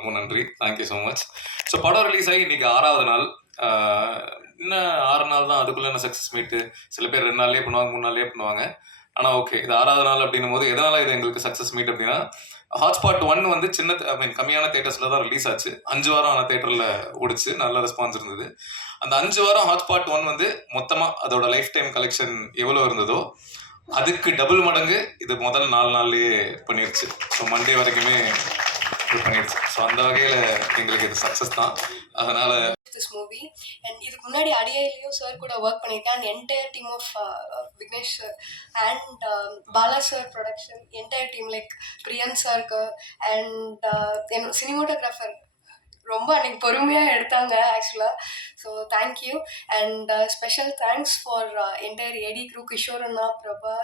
ரொம்ப நன்றி. Thank you so much. So படம் ரிலீஸ் ஆகி இன்னைக்கு 6வது நாள். இன்னும் 6 நாள் தான், அதுக்குள்ள என்ன சக்ஸஸ் மீட்டு. சில பேர் 2 நாள்லேயே பண்ணுவாங்க, 3 நாள்லேயே பண்ணுவாங்க. ஆனால் ஓகே, இது 6வது நாள் அப்படின்னும் போது எதனால் இது எங்களுக்கு சக்ஸஸ் மீட் அப்படின்னா, ஹாட்ஸ்பாட் 1 வந்து கம்மியான தேட்டர்ஸில் தான் ரிலீஸ் ஆச்சு. 5 வாரம் ஆன தேட்டரில் ஓடிச்சு, நல்ல ரெஸ்பான்ஸ் இருந்தது. அந்த 5 வாரம் ஹாட்ஸ்பாட் 1 வந்து மொத்தமாக அதோட லைஃப் டைம் கலெக்ஷன் எவ்வளோ இருந்ததோ அதுக்கு டபுள் மடங்கு இது முதல் 4 நாள்லேயே பண்ணிருச்சு. ஸோ மண்டே வரைக்குமே இது பண்ணிடுச்சு. ஸோ அந்த வகையில் எங்களுக்கு இது சக்ஸஸ் தான். அதனால திஸ் மூவி அண்ட் இதுக்கு முன்னாடி அடியிலையும் சார் கூட ஒர்க் பண்ணியிருக்கேன். And entire team of Vignesh sir and Bala sir production entire team like Priyan சாருக்கு அண்ட் என் சினிமோட்டோகிராஃபர் ரொம்ப அன்னைக்கு பொறுமையாக எடுத்தாங்க ஆக்சுவலாக. So thank you and special thanks for entire AD crew, Kishore அண்ணா, Prabha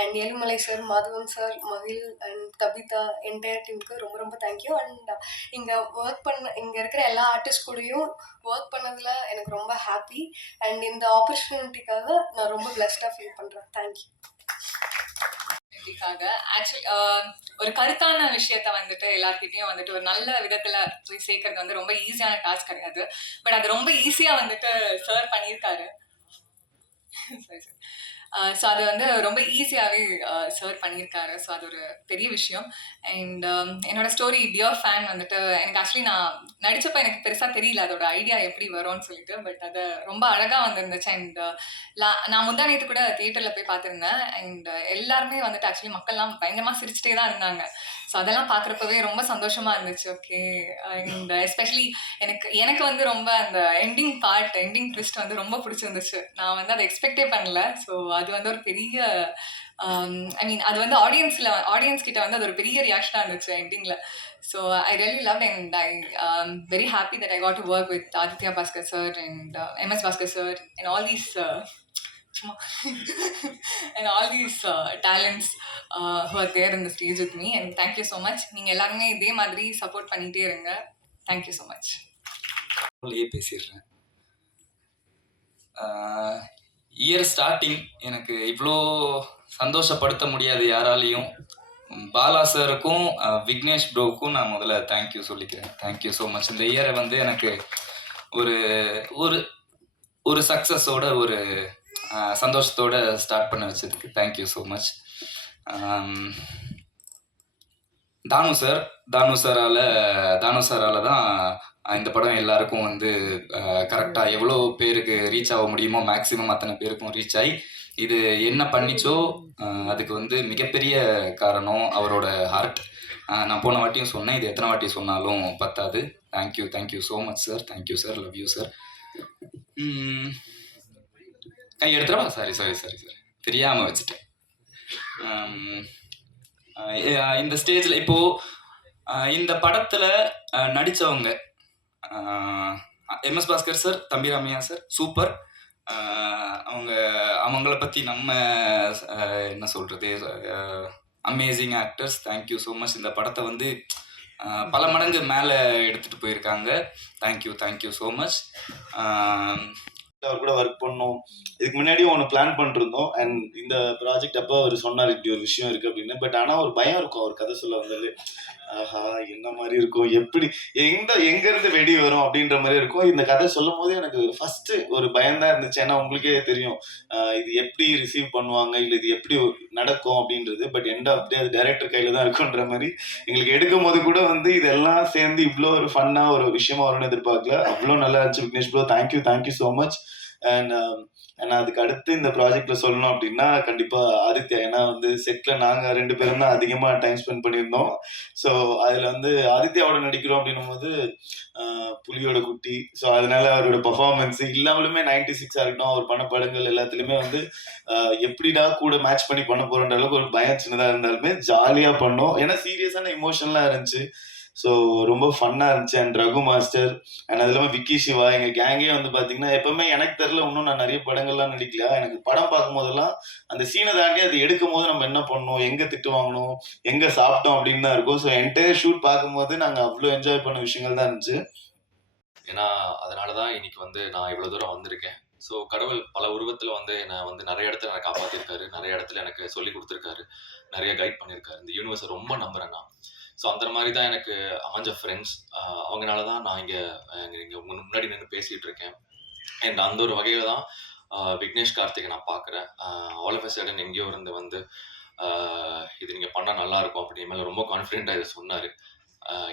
and Ezhumalai sir, Madhavan sir, மகிழ் அண்ட் கவிதா, என்டையர் டீமுக்கு ரொம்ப ரொம்ப தேங்க்யூ. அண்ட் இங்கே இருக்கிற எல்லா ஆர்டிஸ்ட் கூடயும் ஒர்க் பண்ணதில் எனக்கு ரொம்ப ஹாப்பி அண்ட் இந்த ஆப்பர்ச்சுனிட்டிக்காக நான் ரொம்ப பிளஸ்டாக ஃபீல் பண்ணுறேன். தேங்க்யூ. ஆக்சுவலி ஒரு கருத்தான விஷயத்த வந்துட்டு எல்லார்கிட்டையும் வந்துட்டு ஒரு நல்ல விதத்துல போய் சேர்க்கறது வந்து ரொம்ப ஈஸியான டாஸ்க் கிடையாது. பட் அது ரொம்ப ஈஸியா வந்துட்டு சார் பண்ணியிருக்காரு. ஸோ அது வந்து ரொம்ப ஈஸியாகவே சர்வ் பண்ணியிருக்காரு. ஸோ அது ஒரு பெரிய விஷயம். அண்ட் என்னோட ஸ்டோரி டியர் ஃபேன் வந்துட்டு எனக்கு ஆக்சுவலி நான் நடித்தப்போ எனக்கு பெருசாக தெரியல அதோட ஐடியா எப்படி வரும்னு சொல்லிட்டு. பட் அது ரொம்ப அழகாக வந்துருந்துச்சு. அண்ட் நான் முந்தா நேற்று கூட தியேட்டரில் போய் பார்த்துருந்தேன். அண்ட் எல்லாருமே வந்துட்டு ஆக்சுவலி மக்கள்லாம் பயங்கரமாக சிரிச்சிட்டே தான் இருந்தாங்க. ஸோ அதெல்லாம் பார்க்குறப்பவே ரொம்ப சந்தோஷமாக இருந்துச்சு. ஓகே. அண்ட் எஸ்பெஷலி எனக்கு வந்து ரொம்ப அந்த எண்டிங் ட்விஸ்ட் வந்து ரொம்ப பிடிச்சிருந்துச்சு. நான் வந்து அதை எக்ஸ்பெக்டே பண்ணல. ஸோ அது வந்து ஒரு பெரிய அது வந்து ஆடியன்ஸ் கிட்ட வந்து அது ஒரு பெரிய ரியாக்ஷனாக இருந்துச்சு எண்டிங்கில். So I really love and I very happy that I got to work with Aditya Bhaskar sir and MS Bhaskar sir and all these and all these talents who are there in the stage with me. And thank you so much. நீங்கள் எல்லாருமே இதே மாதிரி support பண்ணிகிட்டே இருங்க. Thank you so much. பேசிடுறேன். Year starting எனக்கு இவ்வளோ சந்தோஷப்படுத்த முடியாது யாராலையும். பாலா சாருக்கும் விக்னேஷ் ப்ரோவுக்கும் நான் முதல்ல தேங்க்யூ சொல்லிக்கிறேன். Thank you so much. இந்த இயரை வந்து எனக்கு ஒரு ஒரு ஒரு சக்ஸஸோட ஒரு சந்தோஷத்தோட ஸ்டார்ட் பண்ண வச்சதுக்கு தேங்க்யூ ஸோ மச். தானு சாரால் தான் இந்த படம் எல்லாருக்கும் வந்து கரெக்டாக எவ்வளோ பேருக்கு ரீச் ஆக முடியுமோ மேக்ஸிமம் அத்தனை பேருக்கும் ரீச் ஆகி இது என்ன பண்ணிச்சோ அதுக்கு வந்து மிகப்பெரிய காரணம் அவரோட ஹார்ட். நான் போன வாட்டியும் சொன்னேன், இது எத்தனை வாட்டி சொன்னாலும் பத்தாது. Thank you so much sir. Thank you sir. Love you sir. கை எடுத்துடவா? சாரி தெரியாமல் வச்சுட்டேன். இந்த ஸ்டேஜில் இப்போது இந்த படத்தில் நடித்தவங்க MS பாஸ்கர் சார், தம்பி ராமையா சார் சூப்பர். அவங்கள பற்றி நம்ம என்ன சொல்கிறது, amazing actors. Thank you so much. இந்த படத்தை வந்து பல மடங்கு மேலே எடுத்துகிட்டு போயிருக்காங்க. Thank you so much. அவர் கூட ஒர்க் பண்ணோம். இதுக்கு முன்னாடியும் ஒன்று பிளான் பண்ணிருந்தோம். அண்ட் இந்த ப்ராஜெக்ட் அப்போ அவர் சொன்னார் இப்படி ஒரு விஷயம் இருக்குது அப்படின்னு. பட் ஆனால் ஒரு பயம் இருக்கும் அவர் கதை சொல்ல வந்தாலே. ஆஹா என்ன மாதிரி இருக்கும், எப்படி எங்கேருந்து வெடி வரும் அப்படின்ற மாதிரி இருக்கும். இந்த கதை சொல்லும் போது எனக்கு ஃபஸ்ட்டு ஒரு பயம்தான் இருந்துச்சு. ஏன்னா உங்களுக்கே தெரியும் இது எப்படி ரிசீவ் பண்ணுவாங்க, இல்லை இது எப்படி நடக்கும் அப்படின்றது. பட் எண்ட் ஆஃப் டே அது டைரக்டர் கையில் தான் இருக்குன்ற மாதிரி எங்களுக்கு எடுக்கும் போது கூட வந்து இதெல்லாம் சேர்ந்து இவ்வளோ ஒரு ஃபன்னாக ஒரு விஷயமா வரும்னு எதிர்பார்க்கல. அவ்வளோ நல்லா இருந்துச்சு Vignesh bro. Thank you so much. And அதுக்கு அடுத்து இந்த ப்ராஜெக்ட்ல சொல்லணும் அப்படின்னா கண்டிப்பா ஆதித்யா. ஏன்னா வந்து செட்ல நாங்க 2 பேரும் தான் அதிகமா டைம் ஸ்பெண்ட் பண்ணியிருந்தோம். ஸோ அதுல வந்து ஆதித்யாவோட நடிக்கிறோம் அப்படின்னும் போது புலியோட குட்டி. ஸோ அதனால அவரோட பர்ஃபார்மன்ஸ் இல்லாமலுமே 96 இருக்கட்டும், அவர் பண்ண படங்கள் எல்லாத்துலயுமே வந்து எப்படிடா கூட மேட்ச் பண்ணி பண்ண போறன்ற அளவுக்கு ஒரு பயம் சின்னதா இருந்தாலுமே ஜாலியா பண்ணோம். ஏன்னா சீரியஸான இமோஷன்லாம் இருந்துச்சு. ஸோ ரொம்ப ஃபன்னாக இருந்துச்சு. அண்ட் ரகு மாஸ்டர் அண்ட் அது இல்லாமல் விக்கி சிவா எங்கள் கேங்கே வந்து பார்த்தீங்கன்னா எப்பவுமே எனக்கு தெரில, இன்னும் நான் நிறைய படங்கள்லாம் நடிக்கல. எனக்கு படம் பார்க்கும் போதெல்லாம் அந்த சீனை தாண்டி அது எடுக்கும் போது நம்ம என்ன பண்ணோம், எங்கே திட்டு வாங்கணும், எங்கே சாப்பிட்டோம் அப்படின்னு தான் இருக்கும். ஸோ என்டையர் ஷூட் பார்க்கும்போது நாங்கள் அவ்வளோ என்ஜாய் பண்ண விஷயங்கள் தான் இருந்துச்சு. ஏன்னா அதனால தான் இன்னைக்கு வந்து நான் இவ்வளோ தூரம் வந்திருக்கேன். ஸோ கடவுள் பல உருவத்தில் வந்து என்னை வந்து நிறைய இடத்துல எனக்கு காப்பாற்றிருக்காரு, நிறைய இடத்துல எனக்கு சொல்லி கொடுத்துருக்காரு, நிறைய கைட் பண்ணியிருக்காரு. இந்த யூனிவர்ஸை ரொம்ப நம்புறேன் நான். ஸோ அந்த மாதிரி தான் எனக்கு அமைஞ்ச ஃப்ரெண்ட்ஸ். அவங்கனால தான் நான் இங்கே உங்க முன்னாடி நின்று பேசிகிட்டு இருக்கேன். அண்ட் அந்த ஒரு வகையில் தான் விக்னேஷ் கார்த்திகை நான் பார்க்குறேன். ஆல் ஆஃப் அ சடன் எங்கேயோ இருந்து வந்து இது நீங்கள் பண்ணால் நல்லாயிருக்கும் அப்படின்னு மேலே ரொம்ப கான்ஃபிடென்ட்டாக இதை சொன்னார்.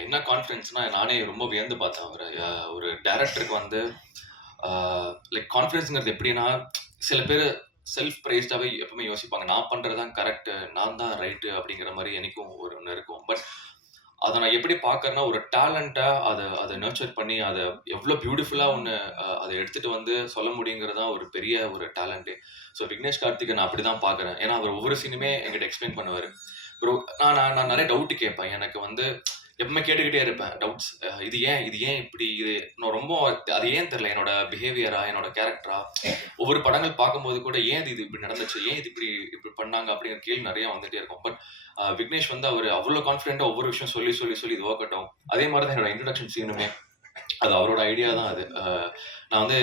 என்ன கான்ஃபிடென்ஸ்னால் நானே ரொம்ப வியந்து பார்த்தேன் அவரை. ஒரு டேரக்டருக்கு வந்து லைக் கான்ஃபிடென்ஸுங்கிறது எப்படின்னா, சில பேர் செல்ஃப் ப்ரைஸ்டாகவே எப்பவுமே யோசிப்பாங்க, நான் பண்ணுறது தான் கரெக்டு, நான் தான் ரைட்டு அப்படிங்கிற மாதிரி எனக்கும் ஒன்று இருக்கும். பட் அதை நான் எப்படி பார்க்கறேன்னா, ஒரு டேலண்ட்டாக அதை நர்ச்சர் பண்ணி அதை எவ்வளோ பியூட்டிஃபுல்லாக ஒன்று அதை எடுத்துகிட்டு வந்து சொல்ல முடியுங்கிறது தான் ஒரு பெரிய ஒரு டேலண்ட்டு. ஸோ விக்னேஷ் கார்த்திகை நான் அப்படி தான் பார்க்குறேன். ஏன்னா அவர் ஒவ்வொரு சீனுமே என்கிட்ட எக்ஸ்பிளைன் பண்ணுவார். ப்ரோ நான் நிறைய டவுட்டு கேட்பேன். எனக்கு வந்து எப்பவுமே கேட்டுக்கிட்டே இருப்பேன் டவுட்ஸ். இது ஏன் இப்படி, இது நான் ரொம்ப அது ஏன் தெரில, என்னோட பிஹேவியரா, என்னோட கேரக்டரா, ஒவ்வொரு படங்கள் பார்க்கும்போது கூட ஏன் இது இப்படி நடந்துச்சு, ஏன் இது இப்படி பண்ணாங்க அப்படிங்கிற கேள்வி நிறைய வந்துட்டே இருக்கும். பட் விக்னேஷ் வந்து அவர் அவ்வளோ கான்ஃபிடென்ட்டாக ஒவ்வொரு விஷயம் சொல்லி இது ஒர்க் ஆகட்டும். அதே மாதிரி தான் என்னோட இன்ட்ரடக்ஷன் சீனுமே அது அவரோட ஐடியா தான். அது நான் வந்து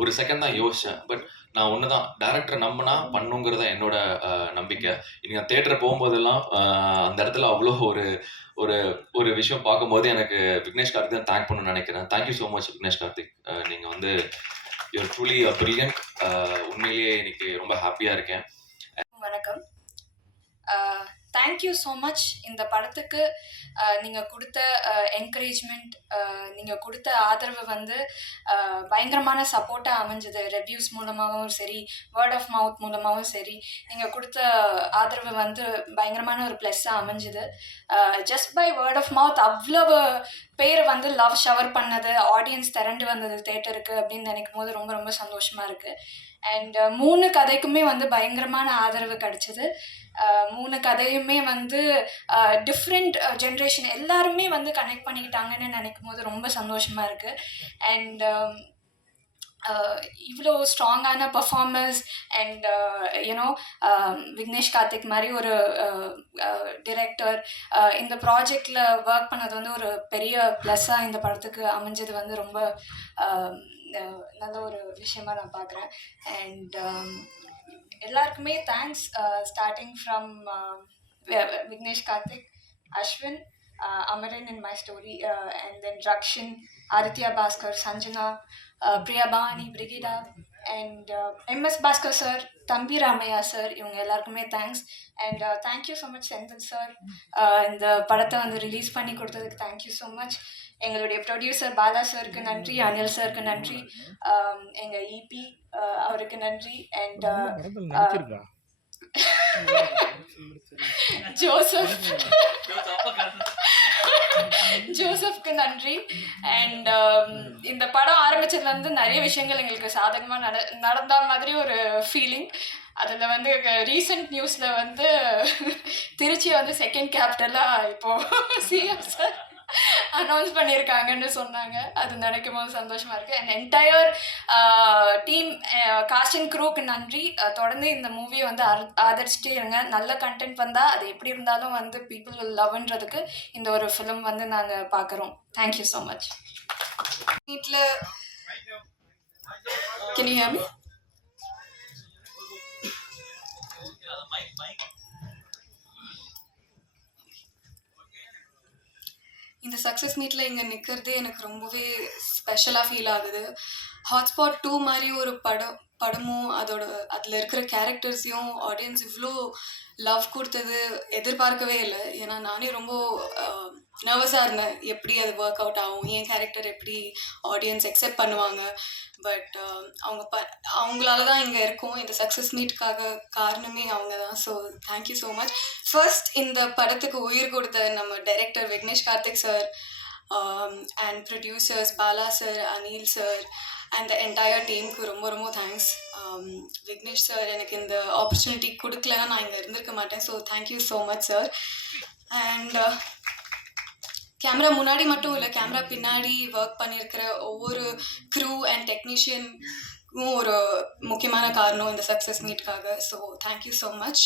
ஒரு செகண்ட் தான் யோசித்தேன். பட் நான் ஒன்று தான், டேரக்டரை நம்பினா பண்ணுங்கிறத என்னோட நம்பிக்கை. இன்னைக்கு நான் தேட்டரை போகும்போதெல்லாம் அந்த இடத்துல அவ்வளோ ஒரு விஷயம் பார்க்கும்போது எனக்கு விக்னேஷ் கார்த்திக் தான் தேங்க் பண்ணணும்னு நினைக்கிறேன். Thank you so much Vignesh Karthik. நீங்கள் வந்து யூஆர் ட்ரூலி பிரில்லியன்ட். உண்மையிலேயே இன்னைக்கு ரொம்ப ஹாப்பியாக இருக்கேன். வணக்கம். தேங்க்யூ ஸோ மச் இந்த படத்துக்கு நீங்கள் கொடுத்த என்கரேஜ்மெண்ட், நீங்கள் கொடுத்த ஆதரவு வந்து பயங்கரமான சப்போர்ட்டாக அமைஞ்சது. ரிவ்யூஸ் மூலமாகவும் சரி, வேர்ட் ஆஃப் மவுத் மூலமாகவும் சரி, நீங்கள் கொடுத்த ஆதரவு வந்து பயங்கரமான ஒரு ப்ளஸ்ஸாக அமைஞ்சுது. Just by word of mouth அவ்வளவு பேர் வந்து லவ் ஷவர் பண்ணது, ஆடியன்ஸ் திரண்டு வந்தது தேட்டருக்கு அப்படின்னு நினைக்கும் போது ரொம்ப ரொம்ப சந்தோஷமாக இருக்குது. அண்ட் 3 கதைக்குமே வந்து பயங்கரமான ஆதரவு கிடச்சிது. 3 கதையுமே வந்து டிஃப்ரெண்ட் ஜென்ரேஷன் எல்லாருமே வந்து கனெக்ட் பண்ணிக்கிட்டாங்கன்னு நினைக்கும் போது ரொம்ப சந்தோஷமாக இருக்குது. அண்ட் இவ்வளோ ஸ்ட்ராங்கான performance and you know Vignesh Karthik மாதிரி ஒரு டிரெக்டர் இந்த ப்ராஜெக்டில் ஒர்க் பண்ணது வந்து ஒரு பெரிய ப்ளஸ்ஸாக இந்த படத்துக்கு அமைஞ்சது வந்து ரொம்ப நல்ல ஒரு விஷயமா நான் பார்க்குறேன். அண்ட் எல்லாருக்குமே thanks, starting from Vignesh Karthik, Ashwin, Amaran in my story, and then Rakshin, Aditya Bhaskar, Sanjana, Priya Bhavani, Brigida, and MS Bhaskar sir, Thambi Ramaya sir, இவங்க எல்லாருக்குமே thanks. And thank you so much Senthil sir, இந்த படத்தை வந்து ரிலீஸ் பண்ணி கொடுத்ததுக்கு thank you so much. எங்களுடைய producer Bala சாருக்கு நன்றி, அனில் சாருக்கு நன்றி, எங்கள் இபி அவருக்கு நன்றி, அண்ட் ஜோசப்க்கு நன்றி. அண்ட் இந்த படம் ஆரம்பிச்சதுலேருந்து நிறைய விஷயங்கள் எங்களுக்கு சாதகமாக நடந்த மாதிரி ஒரு ஃபீலிங். அதில் வந்து ரீசெண்ட் நியூஸில் வந்து திருச்சி வந்து செகண்ட் கேபிட்டலாக இப்போது சிஎம் சார் அனௌன்ஸ் பண்ணியிருக்காங்கன்னு சொன்னாங்க. அது நினைக்கும் போது சந்தோஷமாக இருக்குது. And entire team, cast and க்ரூக்கு நன்றி. தொடர்ந்து இந்த மூவியை வந்து ஆதரிச்சுட்டே இருங்க. நல்ல கண்டென்ட் வந்தால் அது எப்படி இருந்தாலும் வந்து பீப்புள் வில் லவ்ன்றதுக்கு இந்த ஒரு ஃபிலிம் வந்து நாங்கள் பார்க்குறோம். Thank you so much. வீட்டில் கேன் யூ ஹியர் மீ? இந்த சக்ஸஸ் மீட்டில் இங்கே நிற்கிறதே எனக்கு ரொம்பவே ஸ்பெஷலாக ஃபீல் ஆகுது. ஹாட்ஸ்பாட் 2 மாதிரி ஒரு படமும் அதில் இருக்கிற கேரக்டர்ஸையும் ஆடியன்ஸ் இவ்வளோ லவ் கொடுத்தது எதிர்பார்க்கவே இல்லை. ஏன்னா நானே ரொம்ப நர்வஸாக இருந்தேன், எப்படி அது ஒர்க் அவுட் ஆகும், என் கேரக்டர் எப்படி ஆடியன்ஸ் அக்செப்ட் பண்ணுவாங்க. பட் அவங்களால தான் இங்கே இருக்கோம். இந்த சக்ஸஸ் மீட்டுக்காக காரணமே அவங்க தான். So thank you so much. First இந்த படத்துக்கு உயிர் கொடுத்த நம்ம director Vignesh Karthik sir, and producers Bala sir, Anil sir, and the entire டீமுக்கு ரொம்ப ரொம்ப தேங்க்ஸ். விக்னேஷ் சார் எனக்கு இந்த ஆப்பர்ச்சுனிட்டி கொடுக்கலன்னா நான் இங்கே இருந்திருக்க மாட்டேன். So thank you so much sir. And camera முன்னாடி மட்டும் இல்லை, கேமரா பின்னாடி ஒர்க் பண்ணியிருக்கிற ஒவ்வொரு க்ரூ அண்ட் டெக்னீஷியனுக்கும் ஒரு முக்கியமான காரணம் இந்த சக்ஸஸ் மீட்காக. So thank you so much.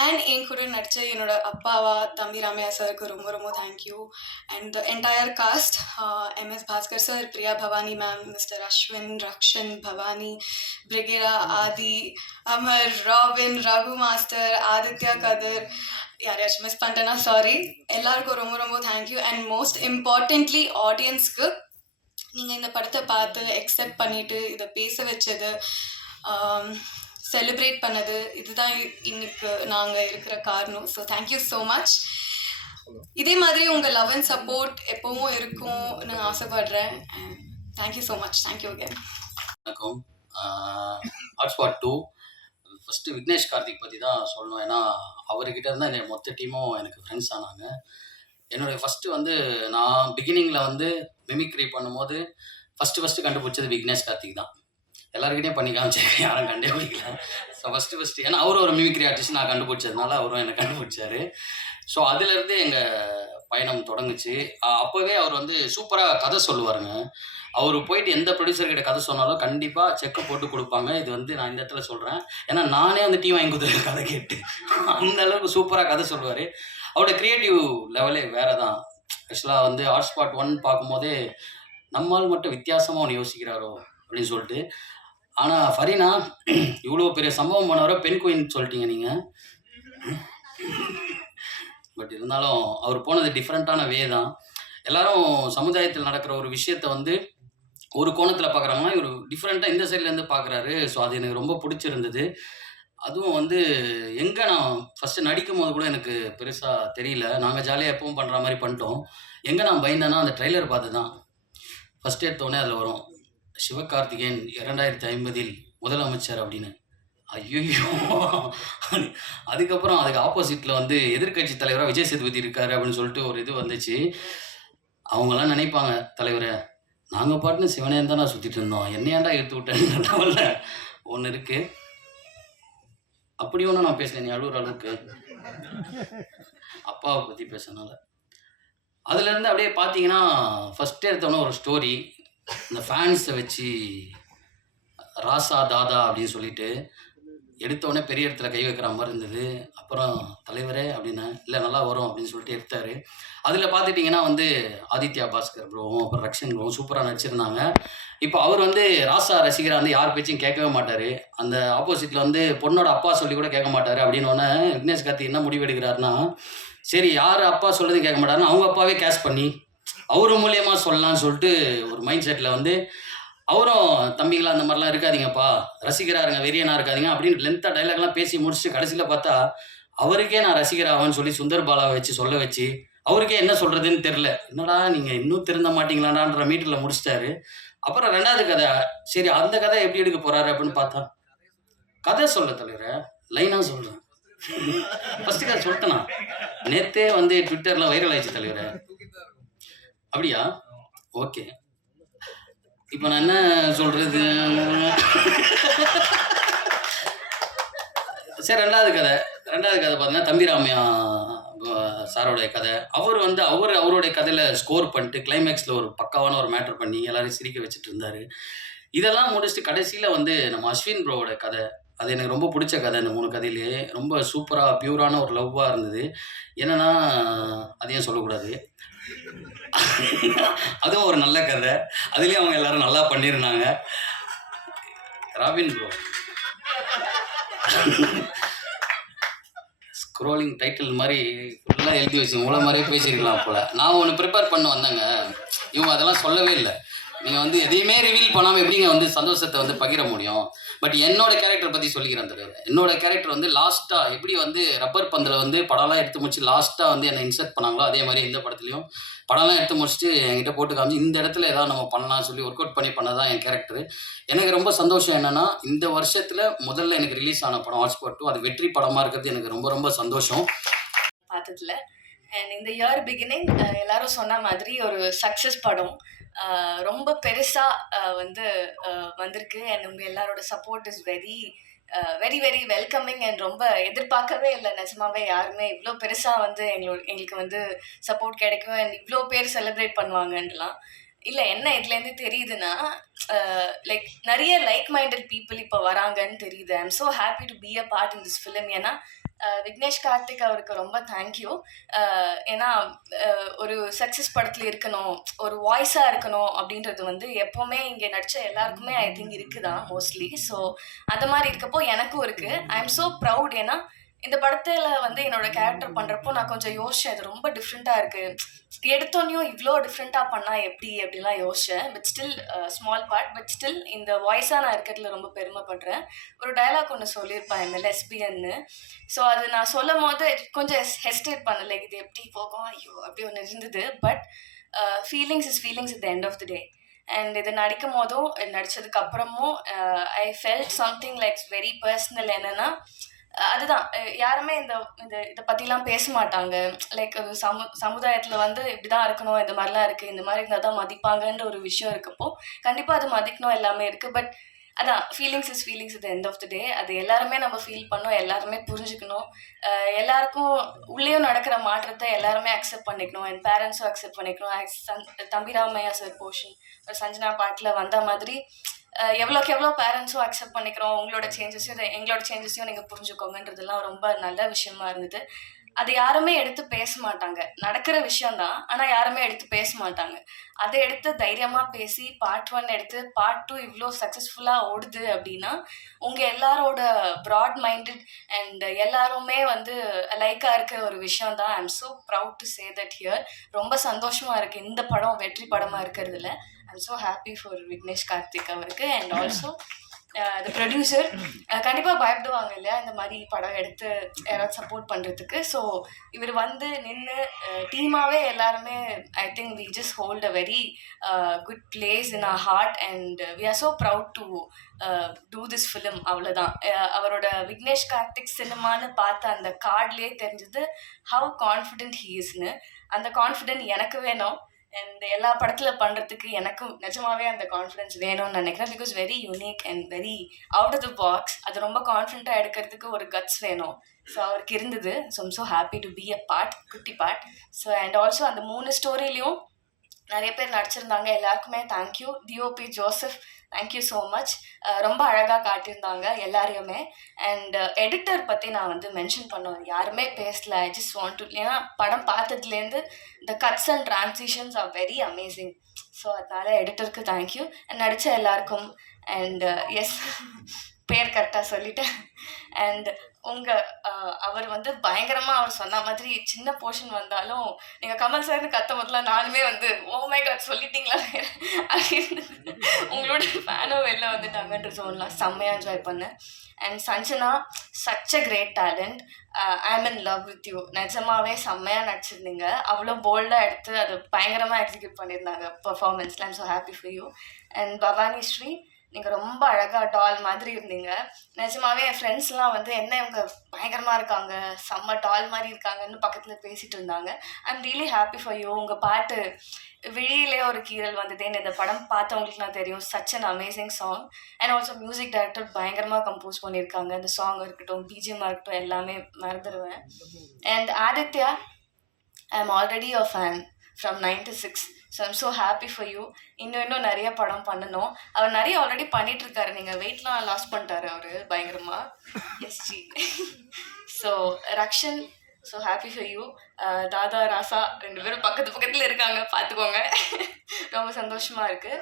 And என் கூட நடித்த என்னோட அப்பாவா தம்பி ராமையா சாருக்கு ரொம்ப ரொம்ப thank you. And the entire cast, MS Bhaskar sir, Priya Bhavani ma'am, mister Ashwin, Rakshan, Bhavani, Brigida, Aadhi, Amar, Robin, Raghu master, Aditya Kathir, யாரையாச்சும் மிஸ் பண்ணிட்டேன்னா சாரி. எல்லாருக்கும் ரொம்ப ரொம்ப தேங்க்யூ. அண்ட் மோஸ்ட் இம்பார்ட்டன்ட்லி ஆடியன்ஸ்க்கு நீங்கள் இந்த படத்தை பார்த்து அக்செப்ட் பண்ணிவிட்டு இதை பேச வச்சது, செலிப்ரேட் பண்ணது, இதுதான் இன்னைக்கு நாங்கள் இருக்கிற காரணம். So thank you so much. இதே மாதிரி உங்கள் லவ் அண்ட் சப்போர்ட் எப்பவும் இருக்கும்னு ஆசைப்படுறேன். Thank you so much. Thank you again. வணக்கம். ஹாட்ஸ்பாட் 2 ஃபஸ்ட்டு விக்னேஷ் கார்த்திக் பற்றி தான் சொல்லணும். ஏன்னா அவர்கிட்ட இருந்தால் என் மொத்த டீமும் எனக்கு ஃப்ரெண்ட்ஸ் ஆனாங்க. என்னுடைய ஃபஸ்ட்டு வந்து நான் பிகினிங்கில் வந்து மிமிக்ரி பண்ணும்போது ஃபஸ்ட்டு கண்டுபிடிச்சது விக்னேஷ் கார்த்திக் தான். எல்லாருக்கிட்டையும் பண்ணி காமிச்சிருக்கேன், யாரும் கண்டே பிடிக்கல. ஸோ ஃபஸ்ட்டு ஏன்னா அவரும் ஒரு மிமிக்ரி ஆர்டிஸ்ட், நான் கண்டுபிடிச்சதுனால அவரும் என்னை கண்டுபிடிச்சாரு. ஸோ அதுலேருந்தே எங்கள் பயணம் தொடங்குச்சு. அப்போவே அவர் வந்து சூப்பராக கதை சொல்லுவாருங்க. அவர் போயிட்டு எந்த ப்ரொடியூசர்கிட்ட கதை சொன்னாலும் கண்டிப்பாக செக்கை போட்டு கொடுப்பாங்க. இது வந்து நான் இந்த இடத்துல சொல்கிறேன், ஏன்னா நானே வந்து டீம் வாங்கி கொடுத்துருக்கேன் கதை கேட்டு. அந்த அளவுக்கு சூப்பராக கதை சொல்லுவார். அவரோட க்ரியேட்டிவ் லெவலே வேறு தான். ஆக்சுவலாக வந்து ஹாட்ஸ்பாட் 1 பார்க்கும்போதே நம்மால் மட்டும் வித்தியாசமாக ஒன்று யோசிக்கிறாரோ அப்படின்னு சொல்லிட்டு. ஆனால் ஃபரீனா இவ்வளோ பெரிய சம்பவம் பண்ணவரை பெண் குயின் சொல்லிட்டீங்க நீங்கள். பட் இருந்தாலும் அவர் போனது டிஃப்ரெண்ட்டான வே தான். எல்லாரும் சமுதாயத்தில் நடக்கிற ஒரு விஷயத்த வந்து ஒரு கோணத்தில் பார்க்குறாங்கன்னா இவர் டிஃப்ரெண்ட்டாக இந்த சைட்லேருந்து பார்க்குறாரு. ஸோ அது எனக்கு ரொம்ப பிடிச்சிருந்தது. அதுவும் வந்து எங்கே நான் ஃபஸ்ட்டு நடிக்கும் போது கூட எனக்கு பெருசாக தெரியல. நாங்கள் ஜாலியாக எப்பவும் பண்ணுற மாதிரி பண்ணிட்டோம். எங்கே நான் பயந்தேன்னா அந்த ட்ரெய்லர் பார்த்து தான். ஃபஸ்ட் எடுத்தோடனே அதில் வரும் சிவகார்த்திகேயன் 2050 முதலமைச்சர் அப்படின்னு. ஐயோ! அதுக்கப்புறம் அதுக்கு ஆப்போசிட்டில் வந்து எதிர்க்கட்சி தலைவராக விஜய் சேதுபதி இருக்காரு அப்படின்னு சொல்லிட்டு ஒரு இது வந்துச்சு. அவங்களாம் நினைப்பாங்க, தலைவரை நாங்கள் பாட்டுன்னு சிவனேன்னு தான் நான் சுற்றிட்டு இருந்தோம், என்னையாண்டா இழுத்து விட்டேன்ற லெவலில் ஒன்று இருக்குது. அப்படி ஒன்றும் நான் பேசல, நீ அழுகிற அளவுக்கு அப்பாவை பற்றி பேசுனால. அதுலேருந்து அப்படியே பார்த்தீங்கன்னா ஃபஸ்ட்டு எடுத்தோன்னே ஒரு ஸ்டோரி, இந்த ஃபேன்ஸை வச்சு ராசா தாதா அப்படின்னு சொல்லிட்டு எடுத்தோடனே பெரிய இடத்துல கை வைக்கிற மாதிரி இருந்தது. அப்புறம் தலைவரே அப்படின்னு, இல்லை நல்லா வரும் அப்படின்னு சொல்லிட்டு எடுத்தார். அதில் பார்த்துட்டிங்கன்னா வந்து ஆதித்யா பாஸ்கர் ப்ரோவும் அப்புறம் ரக்ஷன் ப்ரோவும் சூப்பராக நடிச்சிருந்தாங்க. இப்போ அவர் வந்து ராசா ரசிகராக வந்து யார் பேச்சையும் கேட்கவே மாட்டார். அந்த ஆப்போசிட்டில் வந்து பொண்ணோட அப்பா சொல்லி கூட கேட்க மாட்டார். அப்படின்னோடனே விக்னேஷ் கார்த்திக் என்ன முடிவு எடுக்கிறாருன்னா, சரி யார் அப்பா சொல்கிறதையும் கேட்க மாட்டாருன்னு அவங்க அப்பாவே கேஷ் பண்ணி அவர் மூலியமாக சொல்லலாம்னு சொல்லிட்டு ஒரு மைண்ட் செட்டில் வந்து அவரும் தம்பிங்களா அந்த மாதிரிலாம் இருக்காதீங்கப்பா, ரசிகராக இருங்க, வெறியனா இருக்காதீங்க அப்படின்னு லென்த்தாக டைலாக்லாம் பேசி முடிச்சுட்டு கடைசியில் பார்த்தா அவருக்கே நான் ரசிகராகன்னு சொல்லி சுந்தர் பாலாவை வச்சு சொல்ல வச்சு அவருக்கே என்ன சொல்கிறதுன்னு தெரில. என்னடா நீங்கள் இன்னும் திருந்த மாட்டீங்களாடான்ற மீட்டரில் முடிச்சிட்டாரு. அப்புறம் 2வது கதை, சரி அந்த கதை எப்படி எடுக்க போகிறாரு அப்படின்னு பார்த்தா கதை சொல்ல தலைவரை லைனாக சொல்கிறேன். ஃபஸ்ட்டு கதை சொல்லிட்டேனா, நேற்றே வந்து ட்விட்டரில் வைரல் ஆயிடுச்சு தலைவரை. அப்படியா? ஓகே, இப்போ நான் என்ன சொல்கிறது? சரி, 2வது கதை பார்த்தீங்கன்னா தம்பி ராமையா சாரோடைய கதை. அவர் வந்து அவருடைய கதையில் ஸ்கோர் பண்ணிட்டு கிளைமேக்ஸில் ஒரு பக்காவான ஒரு மேட்டர் பண்ணி எல்லாரையும் சிரிக்க வச்சுட்டு இருந்தார். இதெல்லாம் முடிச்சுட்டு கடைசியில் வந்து நம்ம அஸ்வின் ப்ரோவோட கதை, அது எனக்கு ரொம்ப பிடிச்ச கதை. இந்த 3 கதையிலேயே ரொம்ப சூப்பராக பியூரான ஒரு லவ்வாக இருந்தது. என்னென்னா அதையும் சொல்லக்கூடாது, அதுவும் ஒரு நல்ல கதை. அதுலேயும் அவங்க எல்லாரும் நல்லா பண்ணியிருந்தாங்க. ராபின் ப்ரோ ஸ்க்ரோலிங் டைட்டில் மாதிரி ஃபுல்லாக எழுதி வச்சு உங்களை மாதிரியே பேசியிருக்கலாம் போல். நான் ஒன்று ப்ரிப்பேர் பண்ண வந்தேங்க, இவங்க அதெல்லாம் சொல்லவே இல்லை. நீங்கள் வந்து எதையுமே ரிவீல் பண்ணாமல் எப்படிங்க வந்து சந்தோஷத்தை வந்து பகிர முடியும்? பட் என்னோட கேரக்டர் பற்றி சொல்லிக்கிறேன் தலைவர். என்னோட கேரக்டர் வந்து லாஸ்ட்டாக எப்படி வந்து ரப்பர் பந்தில் வந்து படம்லாம் எடுத்து முடிச்சு லாஸ்ட்டாக வந்து என்னை இன்சர்ட் பண்ணாங்களோ அதே மாதிரி இந்த படத்துலையும் படம்லாம் எடுத்து முடிச்சுட்டு என்கிட்ட போட்டு காமிச்சு இந்த இடத்துல ஏதாவது நம்ம பண்ணலாம் சொல்லி ஒர்க் அவுட் பண்ணி பண்ணதான் என் கேரக்டர். எனக்கு ரொம்ப சந்தோஷம் என்னென்னா, இந்த வருஷத்தில் முதல்ல எனக்கு ரிலீஸ் ஆன படம் ஹாட்ஸ்பாட் 2, அது வெற்றி படமாக இருக்கிறது எனக்கு ரொம்ப ரொம்ப சந்தோஷம். பார்த்ததுல அண்ட் இந்த இயர் பிகினிங் எல்லாரும் சொன்ன மாதிரி ஒரு சக்ஸஸ் படம் ரொம்ப பெருசாக வந்து வந்திருக்கு. அண்ட் உங்கள் எல்லாரோட support is very very very welcoming. And ரொம்ப எதிர்பார்க்கவே இல்லை நிஜமாவே யாருமே இவ்வளோ பெருசாக வந்து எங்களுக்கு வந்து சப்போர்ட் கிடைக்கும் அண்ட் இவ்வளோ பேர் செலிப்ரேட் பண்ணுவாங்கன்றலாம். இல்லை என்ன இதுலேருந்து தெரியுதுன்னா லைக் நிறைய லைக் மைண்டட் பீப்புள் இப்போ வராங்கன்னு தெரியுது. ஐ am so happy to be a part in this film. ஏன்னா விக்னேஷ் கார்த்திக் அவருக்கு ரொம்ப தேங்க்யூ. ஏன்னா ஒரு சக்ஸஸ் படத்தில் இருக்கணும், ஒரு வாய்ஸாக இருக்கணும் அப்படின்றது வந்து எப்போவுமே இங்கே நடித்த எல்லாருக்குமே ஐ திங்க் இருக்குதான் மோஸ்ட்லி. ஸோ அந்த மாதிரி இருக்கப்போ எனக்கும் இருக்குது. ஐ எம் ஸோ ப்ரவுட். ஏன்னா இந்த படத்தில் வந்து என்னோட கேரக்டர் பண்ணுறப்போ நான் கொஞ்சம் யோசித்தேன், இது ரொம்ப டிஃப்ரெண்ட்டாக இருக்குது, எடுத்தோன்னையும் இவ்வளோ டிஃப்ரெண்ட்டாக பண்ணால் எப்படி அப்படிலாம் யோசித்தேன். But still small part, but still இந்த வாய்ஸாக நான் இருக்கிறதுல ரொம்ப பெருமைப்படுறேன். ஒரு டயலாக் ஒன்று சொல்லியிருப்பேன் இந்த லெஸ்பியன்னு. ஸோ அது நான் சொல்லும் போது கொஞ்சம் ஹெஸ்டேட் பண்ணலை, இது எப்படி போகும் ஐயோ அப்படி ஒன்று இருந்தது. But feelings is feelings at the end of the day. And இது நடிக்கும் போதும் நடித்ததுக்கு அப்புறமும் I felt something like very personal. என்னென்னா அதுதான் யாருமே இந்த இந்த இதை பற்றிலாம் பேச மாட்டாங்க. லைக் சமுதாயத்தில் வந்து இப்படி தான் இருக்கணும், இந்த மாதிரிலாம் இருக்குது, இந்த மாதிரி இருந்தால் தான் மதிப்பாங்கன்ற ஒரு விஷயம் இருக்கப்போ கண்டிப்பாக அது மதிக்கணும் எல்லாமே இருக்குது. பட் அதான் feelings is feelings at the end of the day. அது எல்லாருமே நம்ம ஃபீல் பண்ணோம், எல்லாருமே புரிஞ்சுக்கணும். எல்லாருக்கும் உள்ளேயும் நடக்கிற மாற்றத்தை எல்லாருமே அக்செப்ட் பண்ணிக்கணும். என் பேரண்ட்ஸும் அக்செப்ட் பண்ணிக்கணும். தம்பிராமையா சார் போர்ஷன் சஞ்சனா பாட்டில் வந்த மாதிரி எவ்வளோக்கு எவ்வளோ பேரண்ட்ஸும் அக்செப்ட் பண்ணிக்கிறோம், உங்களோட சேஞ்சஸையும் எங்களோட சேஞ்சஸையும் நீங்கள் புரிஞ்சுக்கோங்கன்றதுலாம் ரொம்ப நல்ல விஷயமா இருந்தது. அது யாருமே எடுத்து பேச மாட்டாங்க, நடக்கிற விஷயம்தான், ஆனால் யாருமே எடுத்து பேச மாட்டாங்க. அதை எடுத்து தைரியமாக பேசி பார்ட் 1 எடுத்து பார்ட் 2 இவ்வளோ சக்ஸஸ்ஃபுல்லாக ஓடுது அப்படின்னா உங்கள் எல்லாரோட ப்ராட் மைண்டட் அண்ட் எல்லாருமே வந்து லைக்காக இருக்கிற ஒரு விஷயம் தான். I am so proud to say that here. ரொம்ப சந்தோஷமாக இருக்குது இந்த படம் வெற்றி படமாக இருக்கிறதுல. I'm so happy for Vignesh Karthik அவருக்கு. அண்ட் ஆல்சோ த ப்ரொடியூசர் கண்டிப்பாக பயப்படுவாங்க இல்லையா இந்த மாதிரி படம் எடுத்து யாராவது சப்போர்ட் பண்ணுறதுக்கு. ஸோ இவர் வந்து நின்று டீமாகவே எல்லாருமே I think we just hold a very good place in a heart and we are so proud to do this film. அவ்வளோதான். அவரோட விக்னேஷ் கார்த்திக் சினிமான்னு பார்த்த அந்த கார்ட்லேயே தெரிஞ்சது ஹவு கான்ஃபிடென்ட் ஹீ இஸ்னு. அந்த கான்ஃபிடென்ட் எனக்கு வேணும். அண்ட் எல்லா படத்தில் பண்ணுறதுக்கு எனக்கும் நிஜமாவே அந்த கான்ஃபிடென்ஸ் வேணும்னு நினைக்கிறேன். Because very unique and very out of the box. அது ரொம்ப கான்ஃபிடென்ட்டாக எடுக்கிறதுக்கு ஒரு கட்ஸ் வேணும். ஸோ அவருக்கு இருந்தது. So I'm so happy to be a part, குட்டி பார்ட். ஸோ அண்ட் ஆல்சோ அந்த 3 ஸ்டோரிலையும் நிறைய பேர் நடிச்சிருந்தாங்க. எல்லாருக்குமே thank you. DOP Joseph thank you so much. ரொம்ப அழகாக காட்டியிருந்தாங்க எல்லாரையுமே. அண்ட் எடிட்டர் பற்றி நான் வந்து மென்ஷன் பண்ணுவேன், யாருமே பேசல. ஐ ஜஸ்ட் வாண்ட் டு, ஏன்னா படம் பார்த்ததுலேருந்து இந்த cuts and transitions are very amazing. So அதனால எடிட்டருக்கு தேங்க்யூ. நடித்த எல்லாருக்கும். அண்ட் எஸ் பேர் கரெக்டாக சொல்லிட்டேன். அண்ட் அவர் வந்து பயங்கரமாக அவர் சொன்ன மாதிரி சின்ன போர்ஷன் வந்தாலும் நீங்கள் கமல் சார்னு கத்த முதல்ல நானுமே வந்து ஓ மை காட் சொல்லிட்டீங்களா அப்படின்னு உங்களோட ஃபேனும் வெளில வந்துட்டாங்கன்ற ஜோன்லாம் செம்மையாக என்ஜாய் பண்ணேன். And Sanjana such a great talent. I am in love with you. நிஜமாவே செம்மையாக நடிச்சிருந்தீங்க. அவ்வளோ போல்டாக எடுத்து அது பயங்கரமாக எக்ஸிக்யூட் பண்ணியிருந்தாங்க பர்ஃபார்மன்ஸில். I'm so happy for you. And Bhavani Sri நீங்கள் ரொம்ப அழகாக டால் மாதிரி இருந்தீங்க. நிஜமாவே என் ஃப்ரெண்ட்ஸ்லாம் வந்து என்ன இவங்க பயங்கரமாக இருக்காங்க, செம்ம டால் மாதிரி இருக்காங்கன்னு பக்கத்தில் பேசிகிட்டு இருந்தாங்க. I am really happy for you. உங்கள் பாட்டு விழியிலே ஒரு கீரல் வந்ததேன்னு இந்த படம் பார்த்தவங்களுக்கு நான் தெரியும். Such an amazing song. And also music director பயங்கரமாக கம்போஸ் பண்ணியிருக்காங்க. இந்த சாங் இருக்கட்டும், பிஜிஎம்மாக இருக்கட்டும், எல்லாமே மறந்துடுவேன். And Aditya, I am already a fan from 96. So I'm so happy for you. இன்னும் நிறைய படம் பண்ணணும். அவர் நிறைய ஆல்ரெடி பண்ணிகிட்ருக்காரு. நீங்கள் வெயிட்லாம் லாஸ் பண்ணிட்டாரு அவர் பயங்கரமாக. SG. So Rakshan, so happy for you. Dada Raja 2 பேரும் பக்கத்தில் இருக்காங்க, பார்த்துக்கோங்க. ரொம்ப சந்தோஷமாக இருக்குது.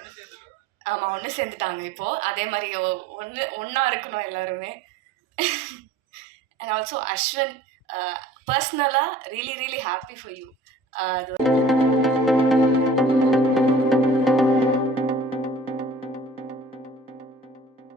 ஆமாம், ஒன்று சேர்ந்துட்டாங்க இப்போது. அதே மாதிரி ஒன்றா இருக்கணும் எல்லாருமே. அண்ட் ஆல்சோ அஸ்வின், பர்சனலாக really really happy for you. அது